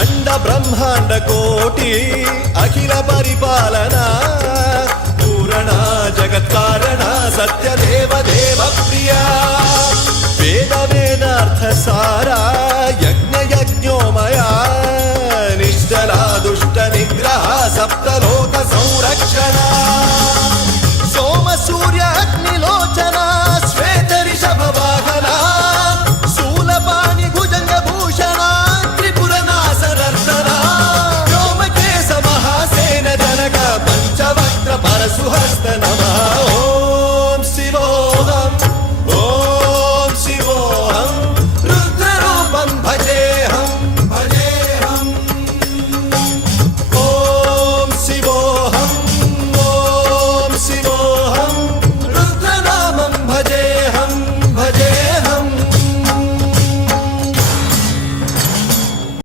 अंड ब्रह्मांड कोटि अखिल परिपालना पूरणा जगत्कारणा सत्यदेव देव प्रिया वेद वेदार्थ सारा यज्ञ यज्ञोमया